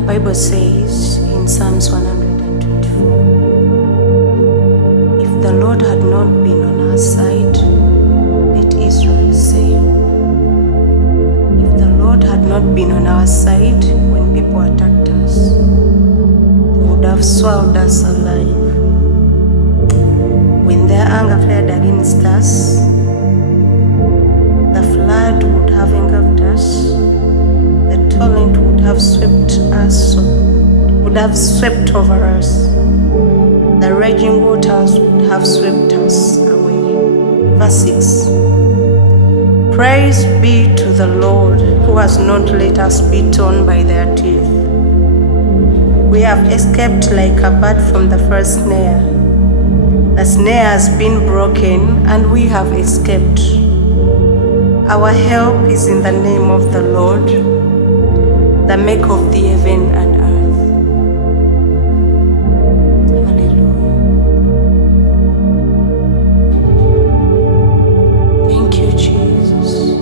The Bible says in Psalms 124, if the Lord had not been on our side, let Israel say. If the Lord had not been on our side when people attacked us, they would have swallowed us alive. When their anger flared against us, the flood would have engulfed us, the torrent would have swept over us, the raging waters would have swept us away. Verse 6. Praise be to the Lord, who has not let us be torn by their teeth. We have escaped like a bird from the first snare. The snare has been broken, and we have escaped. Our help is in the name of the Lord, the maker of the heaven and earth. Hallelujah. Thank you, Jesus,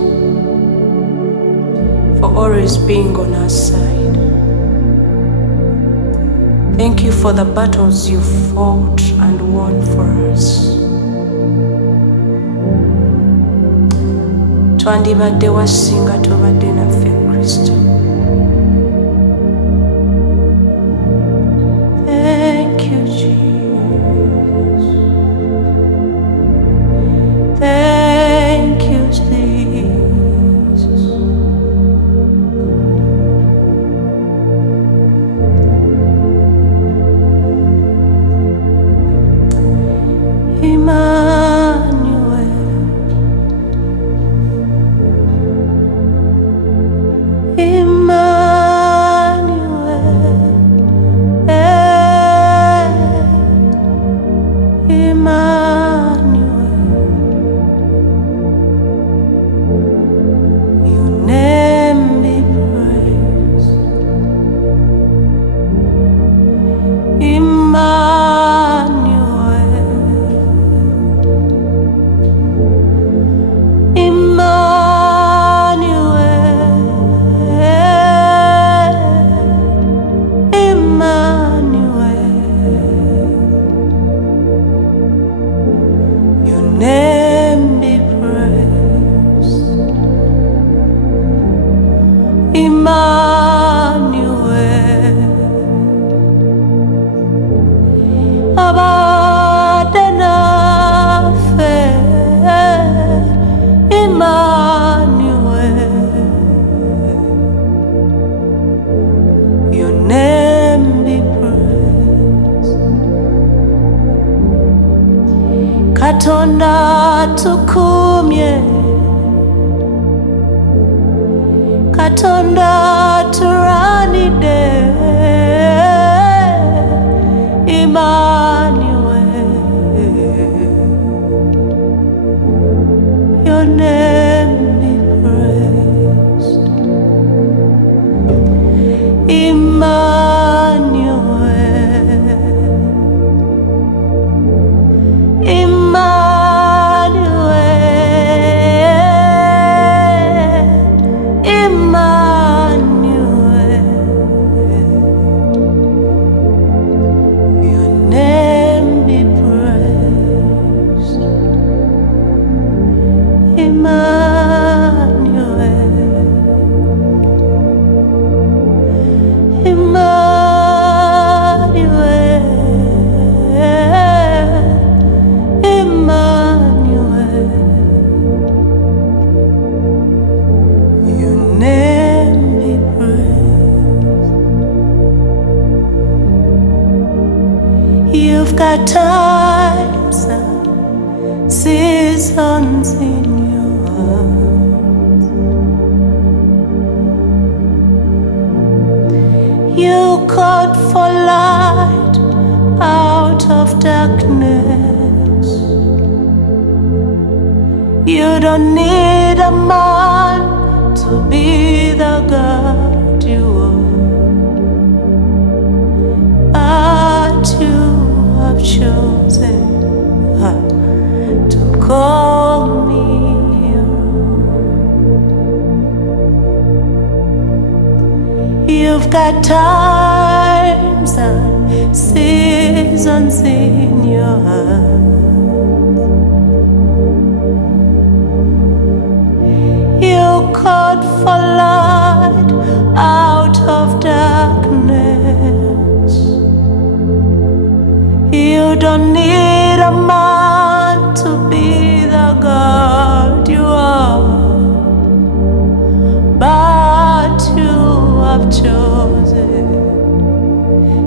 for always being on our side. Thank you for the battles you fought and won for us. Twandibadde wasinga tobadde naffe Kristo. Thank you, Jesus. Thank you, Jesus. Katonda tukumye, Katonda turanide, Emmanuel, your name be praised. You've got times and seasons in your hands. You called for light out of darkness. You don't need a man to be the God you are. But you have chosen to call me your own. You've got times and seasons in your hands. You called for light out of darkness. You don't need a man to be the God you are, but you have chosen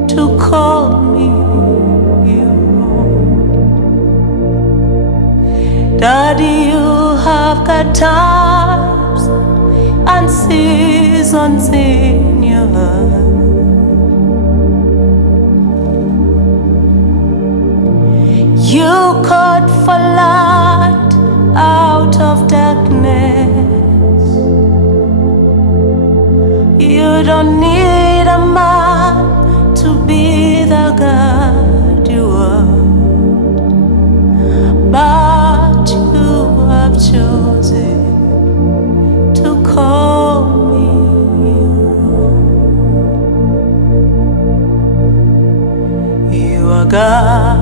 to call me your own. Daddy, you have got times and seasons in your hand. You called for light out of darkness. You don't need a man to be the God you are, but you have chosen to call me your own. You are God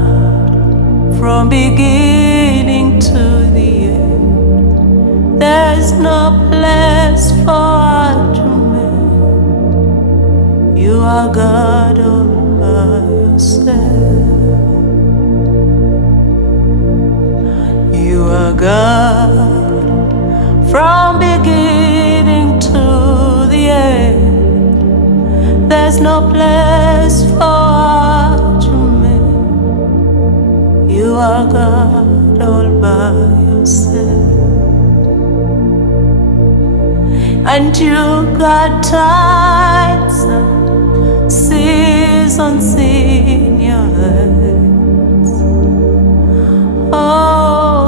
from beginning to the end. There's no place for argument. You are God all by yourself. You are God from beginning to the end. There's no place for argument. You are God all by yourself. And you got times and seasons in your hands. Oh,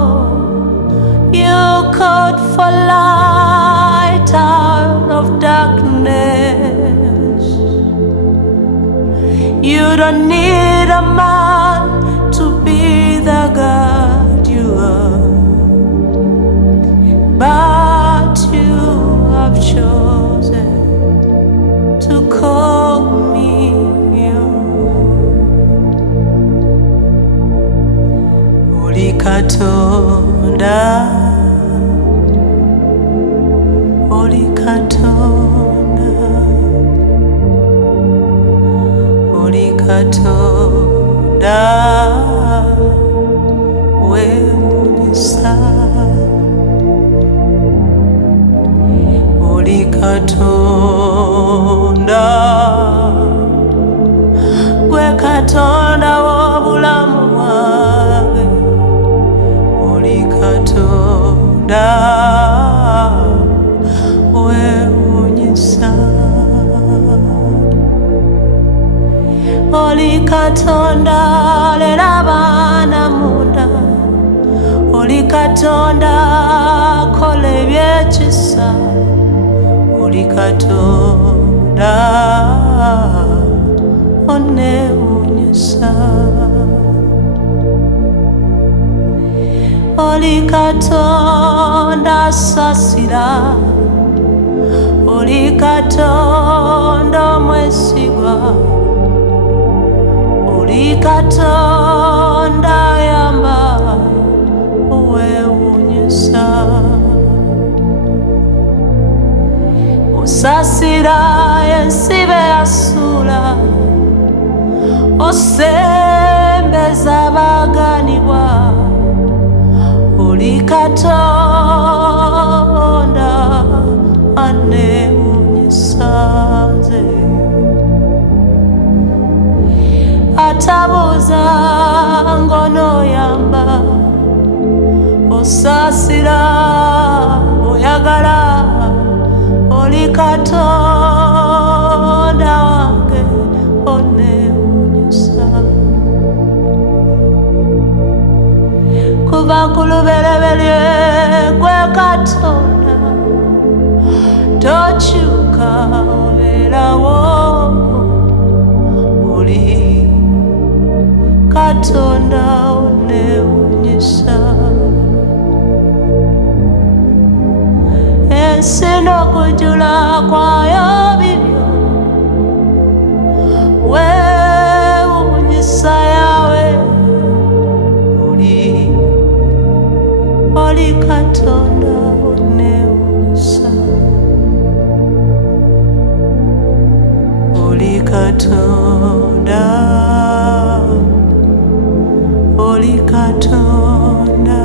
you called for light out of darkness. You don't need a man to be the God you are, but you have chosen to call me your own. Oli Katonda, Oli Katonda, Oli Katonda, we unisa. Oli Katonda, gwe Katonda w'obulamu bwange. Oli Katonda, wewuunyisa. Oli Katonda alera abaana munda. Oli Katonda akola ebyekisa. Oli Katonda onewuunyisa. Oli Katonda asasira. Oli Katonda omwesigwa. Oli Katonda ayamba, wewuunyisa. Osasira ensibe yasula, osembeza abaganibwa. Oli Katonda anewuunyisa nze. Atabuuza ng'onoyamba, osasira oyagala. Oli Katonda wange onewuunyisa. Kuva ku lubereberye gwe Katonda, tokyuka obeerawo. Oli Katonda onewuunyisa. Ensi n'okujula kwayo bibyo, Katonda onewunyisa, oli Katonda, oli Katonda,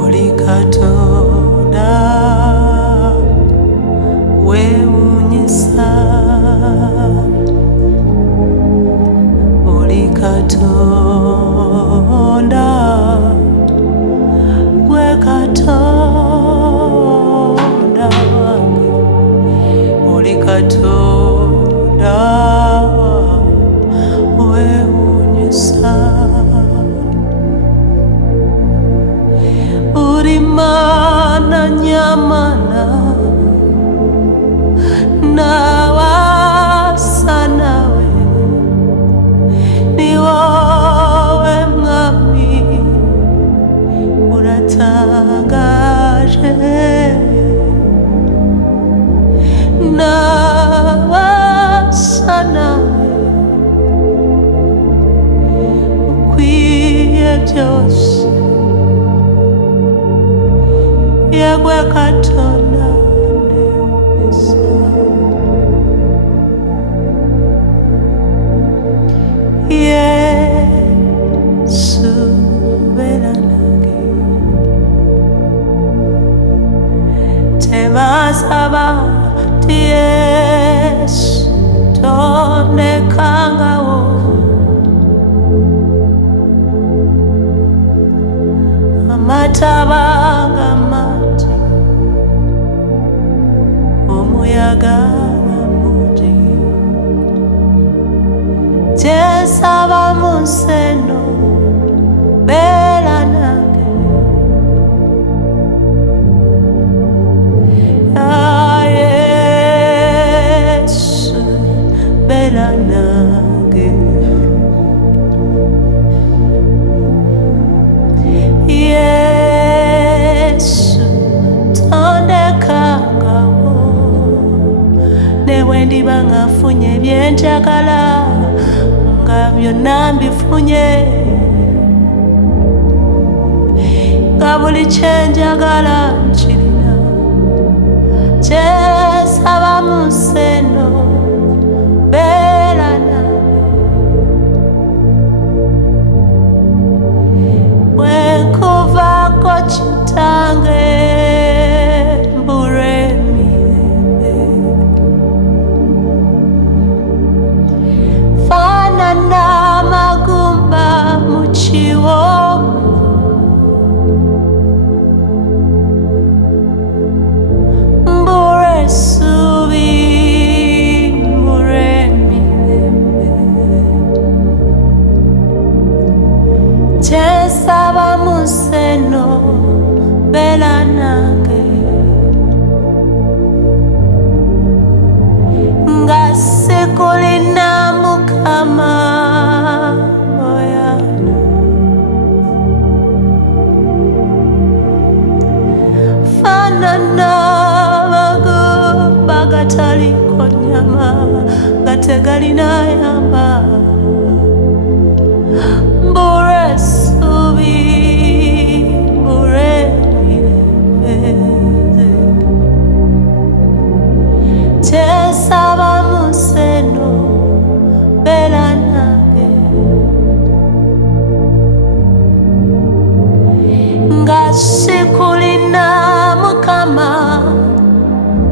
oli Katonda wewunyisa, oli Katonda, gwe Katonda wange, oli Katonda wewunyisa, uri mana nyamana nawasa nawe, ni wowe mwami uratangaje, nawasa nawe ukwiye byose, yegwe Katonda newunyisa, Yesu Beera Nange, tebasaba ti Yesu tondekangawo, amatabanga mangi, omuyaga mungi, kyensaba mu nsi eno Beera Nange, Yesu Beera Nange, Yesu tondekangawo, newe ndiba nga nfunye byenjagala, nga byonna mbifunye, nga buli kyenjagala nkirina, kyensaba mu nsi eno Beera Nange, bwe nkuvaako kitange mbulwa emirembe, faanana amagumba mu kiwonvu, mbulwa essuubi, mbulwa emirembe, kyensaba mu nsi eno Beera Nange, nga sikulina Mukama oyana, faanana amagumba gataliko nnyama, nga tegalina yamba, mbulwa essuubi, mbulwa emirembe, kyensaba mu nsi eno Beera Nange, nga sikulina Mukama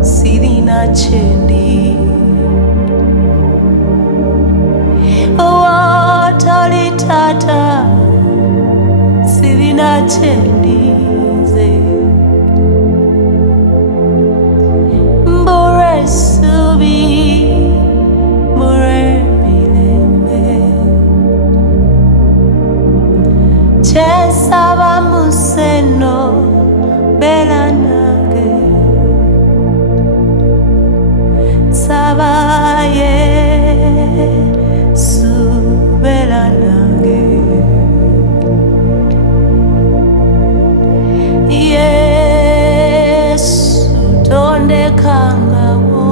sirina kyendi, wotoli Taata sirina kyendize, mbulwa essuubi, mbulwa emirembe, kyensaba mu nsi eno Beera Nange, nsaba Yesu Beera Nange, Yesu tondekangawo,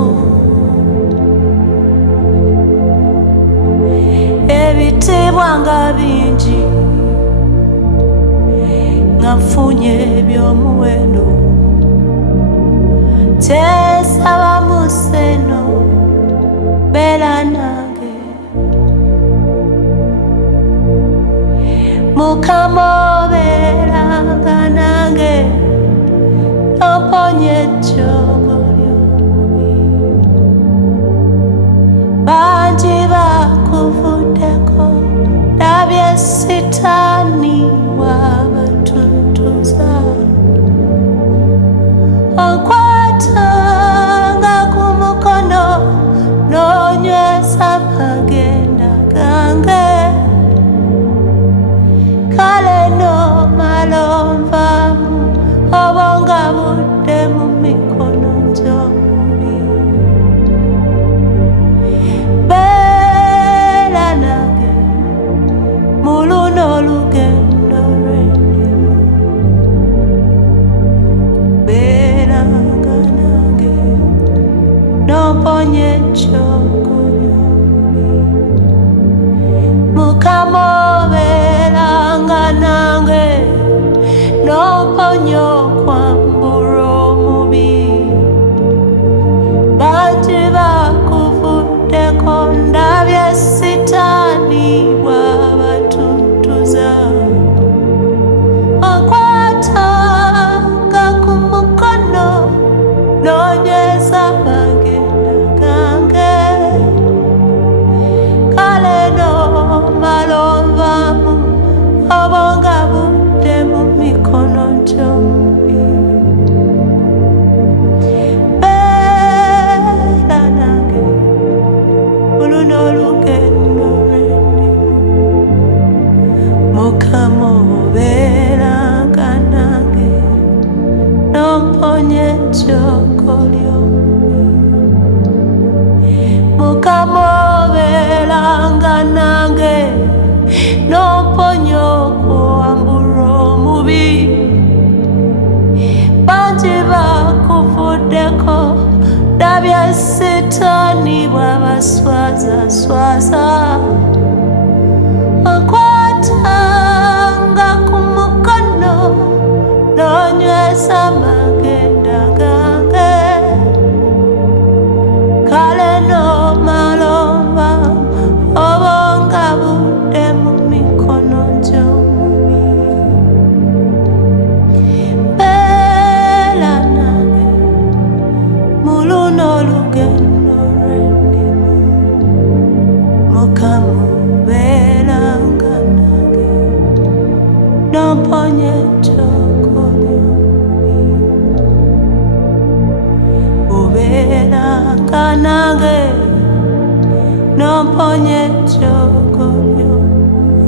ebitiibwa nga bingi, ngafunye byomuwendo tesaba museno Beera Nange Mukama Obeera Nga Nange Nomponye jjogolyo bangi bakuvuddeko ndabye sitaani wabatutuza onkwatanga ku mukono n'onyweza amagenda gange kale n'omala onvaamu obonga budde mu mikono gy'omubi Beera Nange mu luno olugendo lw'endimu Beera Nga Nange nomponye ejjoogo ly'omubi Mukama Obeera Nga Nange nomponye okwambura omubi bangi bakuvuddeko ndabye sitaani bw'abatutuza onkwatanga ku mukono n'onyweza amagenda gange kale n'omala onvaamu obonga budde mu mikono gy'omubi Beera Nange mu luno olugendo lw'endimu Mukama Obeera Nga Nange nomponye ejjoogo ly'omubi Mukama Obeera Nga Nange nomponye okwambura omubi bangi bakuvuddeko ndabye sitaani bw'abaswazaswaza onkwatanga ku mukono n'onyweza amagenda gange kale n'omala onvaamu obonga budde mu mikono gy'omubi Beera Nange mu luno olugendo lw'endimu Mukama Obeera Nga Nange nomponye ejjoogo ly'omubi Obeera Nga Nange nomponye ejjoogo ly'omubi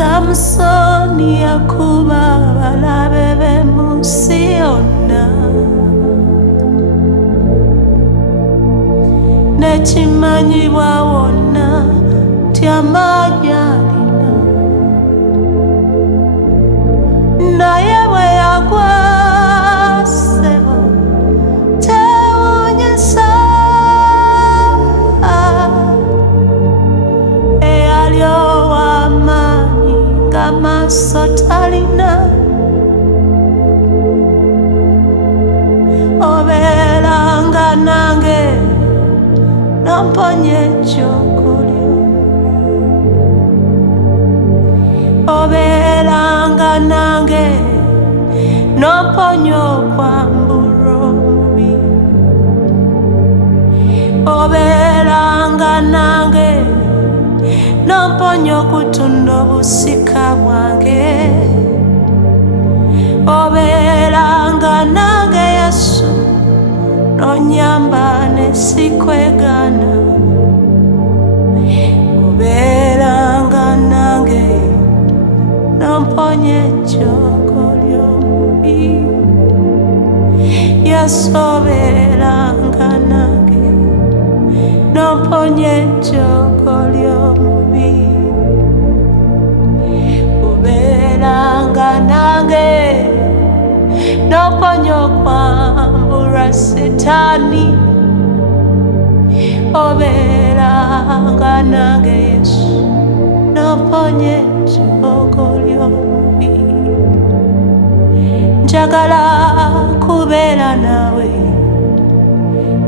Samusoni yakuba abalabe be mu nsi yonna nekimanyibwa wonna nti amaanyi alina naye bwe yagwa ssebo tewuunyisa eyali ow'amaanyi ng'amaaso talina Obeera Nga Nange nomponye ejjoogo ly'omubi Obeera Nga Nange nomponye okwambura omubi Obeera Nga Nange nomponye okutunda obusika bwange Obeera Nga Nange Yesu nonyamba ne sikwegaana Obeera Nga Nange nomponye ejjoogo ly'omubi Yesu Obeera Nga Nange nomponye ejjoogo ly'omubi Obeera Nga Nange nomponye okwambura ra Setani. Obeera Nga Nange Yesu, noponye ejjogo ly'omubiri. Njagala kubeera naawe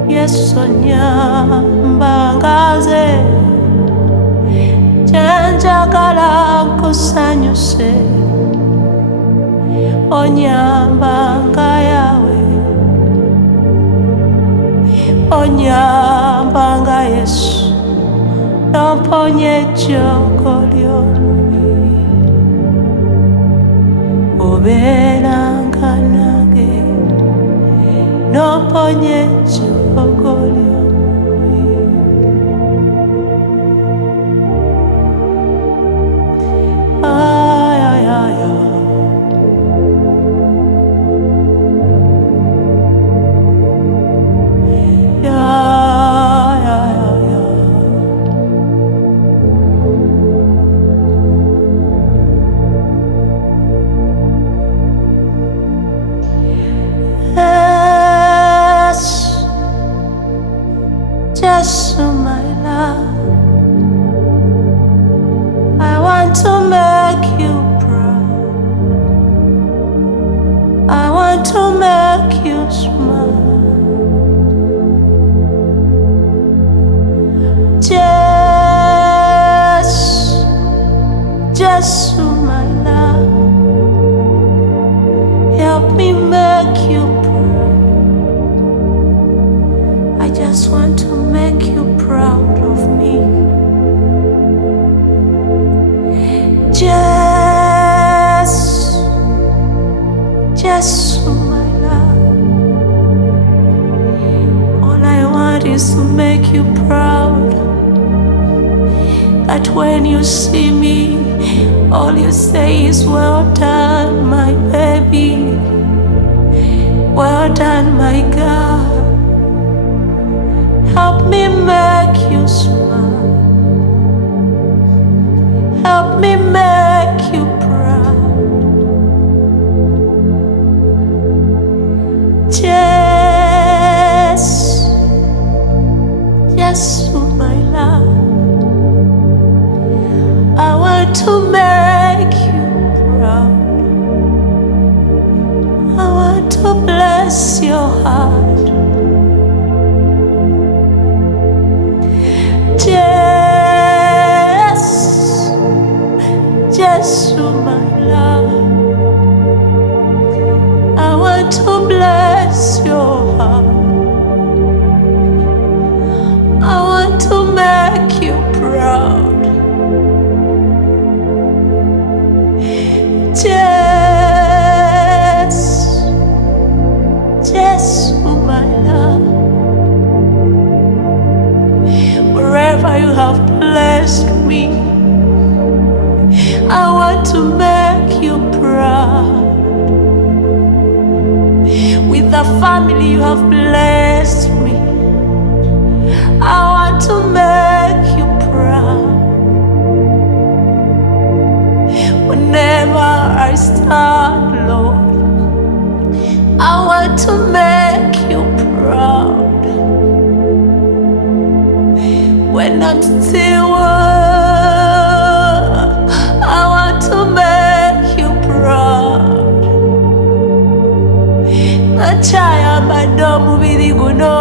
Yesu, onyamba nga nze kye njagala nkusanyuse, onyamba nga yawe, onyamba nga Yesu, nomponye ejjogo ly'omubiri. Obeera Nga Nange, nomponye ejjogo ly'omubiri. Ay, ay, ay, ay. Jesu, my love, I want to make you proud. I want to make you smile. Jesu, my love, help me make you proud. I just want to make you proud of me. Jesu, my love, all I want is to make you proud. That when you see me, all you say is, well done, my baby. Well done, my God. Help me make you smile. Help me make you proud. Jesu, my love, I want to make you proud. I want to bless your heart. Jesu, my love, I want to bless your heart. I want to make you proud. Jesu, my love, wherever you have blessed me, I want to make you proud. With the family you have blessed me, I want to make you proud. Whenever I stand, Lord, I want to make you proud. When I'm still I want to make you proud. Achaya madomu biliguno,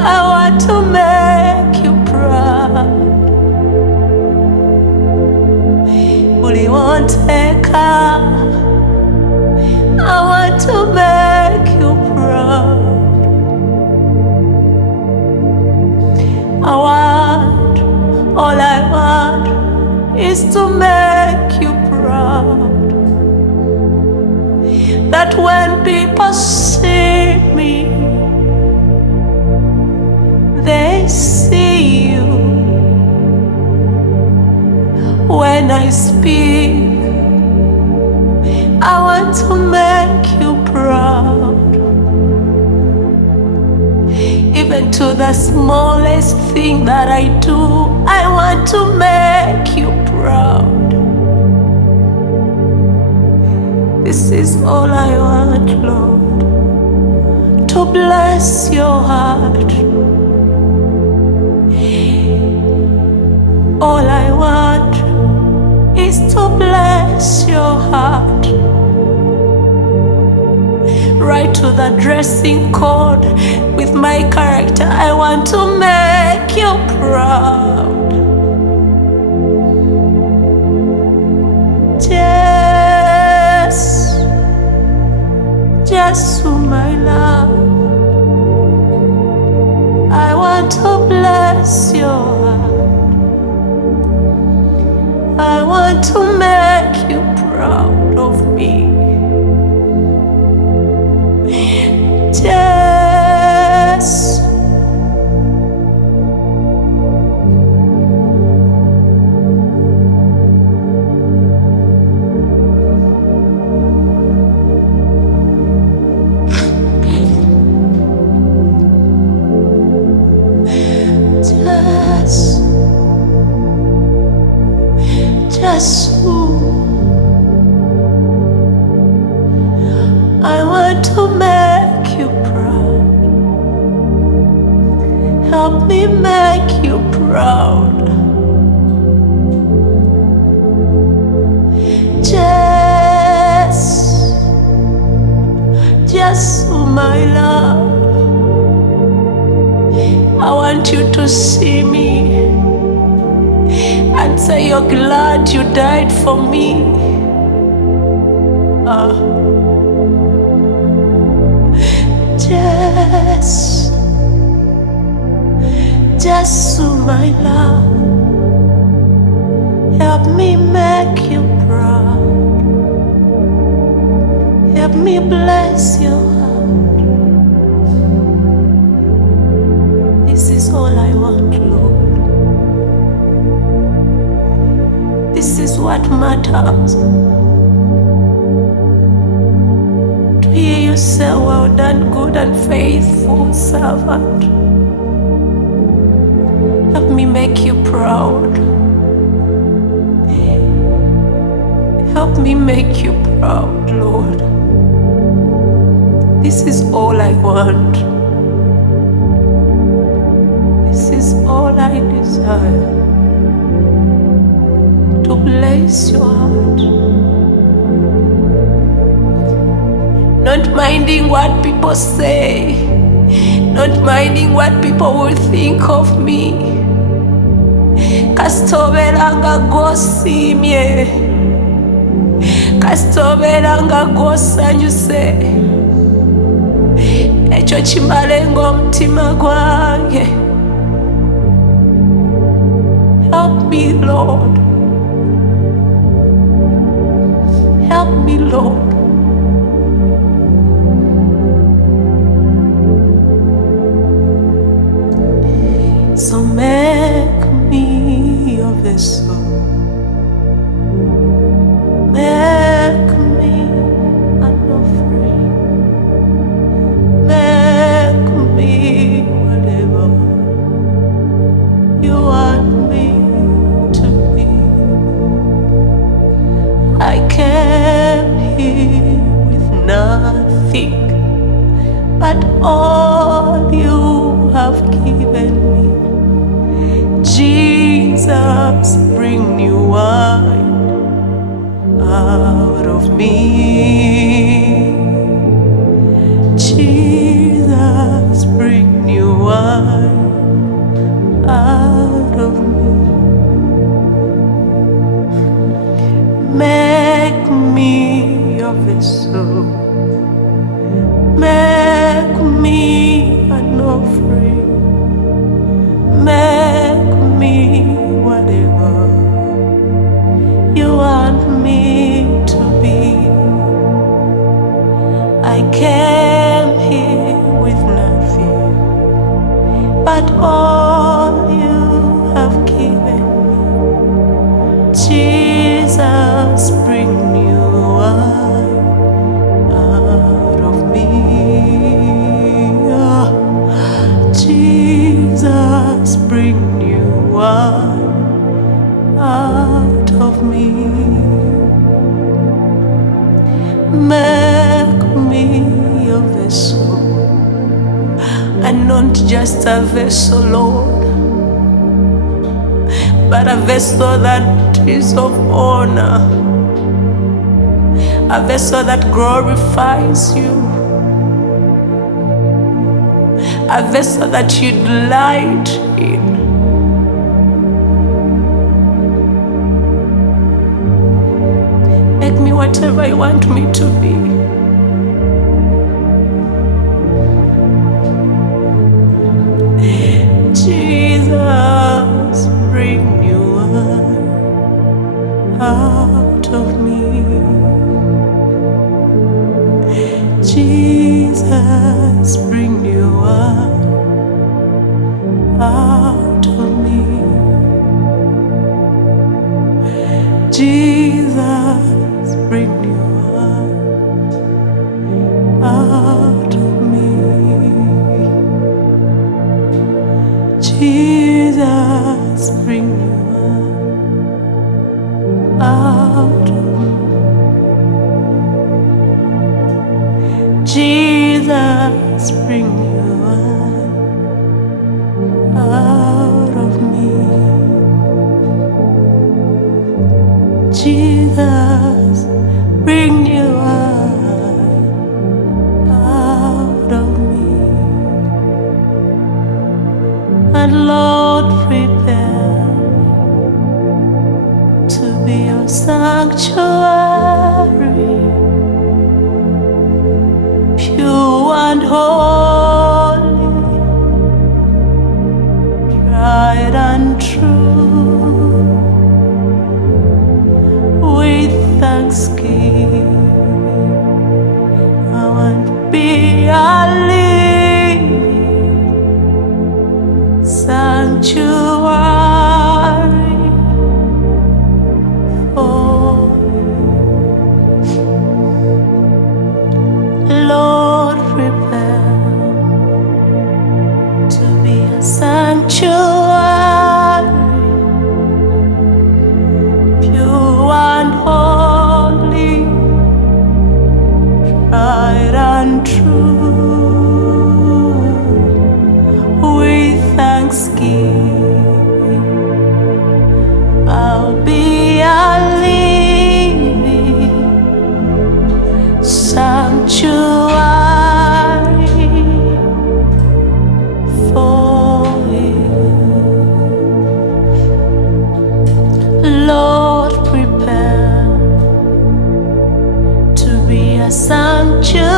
I want to make you proud. Uli wonteka, I want to make you proud. All I want is to make you proud. That when people see me, they see you. When I speak, I want to make you proud. Even to the smallest thing that I do, I want to make you proud. This is all I want, Lord. to bless your heart. All I want is to bless your heart. Right to the dressing code with my character. I want to make you proud. Jesu, my love, I want to bless your heart. I want to make you proud of me. Jesu, I want to make you proud. Help me make you proud. Jesu, my love, I want you to see me and say you're glad you died for me. Jesu, my love, help me make you proud. Help me bless your heart. This is all I want, Lord. This is what matters. To hear you say, well done, good and faithful servant. Help me make you proud. Help me make you proud, Lord. This is all I want. This is all I desire. To bless your heart. Not minding what people say. Not minding what people will think of me. Obeera Nga gosimye. Obeera Nga gosanyuse. Ekyo kimalenga omutima gwange. Help me, Lord. Help me, Lord. So make me your vessel. Make me an offering. Make me whatever you want me to be. I came here with nothing but all you have given me. Jesus, bring new wine out of me. Jesus, bring new wine out of me. Make me your vessel. Make me an offering. Make me whatever you want me to be. I came here with nothing but all you have given me. Jesus, bring new wine out of me. Jesus, bring new wine out of me. Make me your vessel. not just a vessel, Lord, but a vessel that is of honor, a vessel that glorifies you, a vessel that you delight in. Make me whatever you want me to be. Jesus, bring new wine out of me. Jesus, bring new wine out of me. Jesus, bring new wine out of me. Jesus, bring new wine out of me. Jesus, bring new wine out of me. Jesus, bring new wine out of me. And Lord, prepare to be your sanctuary, pure and holy, tried and true. With thanksgiving, I want to be a living sanctuary for you. Lord, prepare to be a sanctuary, pure and holy, tried and true. With thanksgiving, I'll be a living sanctuary for you. Lord, prepare to be a sanctuary,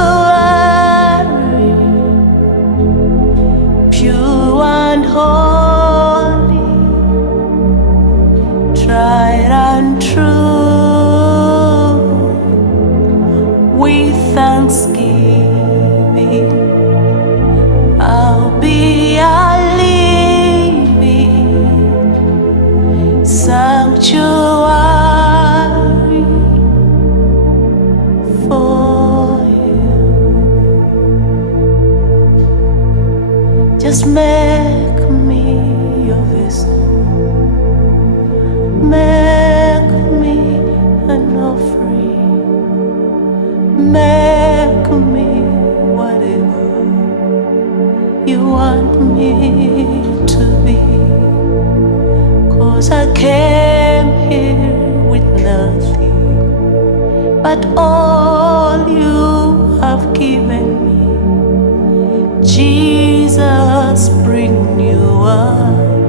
pure and holy, tried and true. With thanksgiving, I'll be a living sanctuary for you. Just make me your vessel. Make me an offering. Make me whatever you want me to be. 'Cause I came here with nothing but all you have given me. Jesus, bring new wine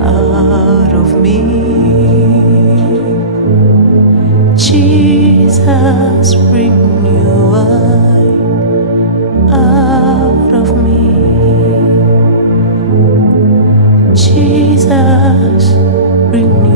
out of me. Jesus, bring new wine out of me. Jesus, bring new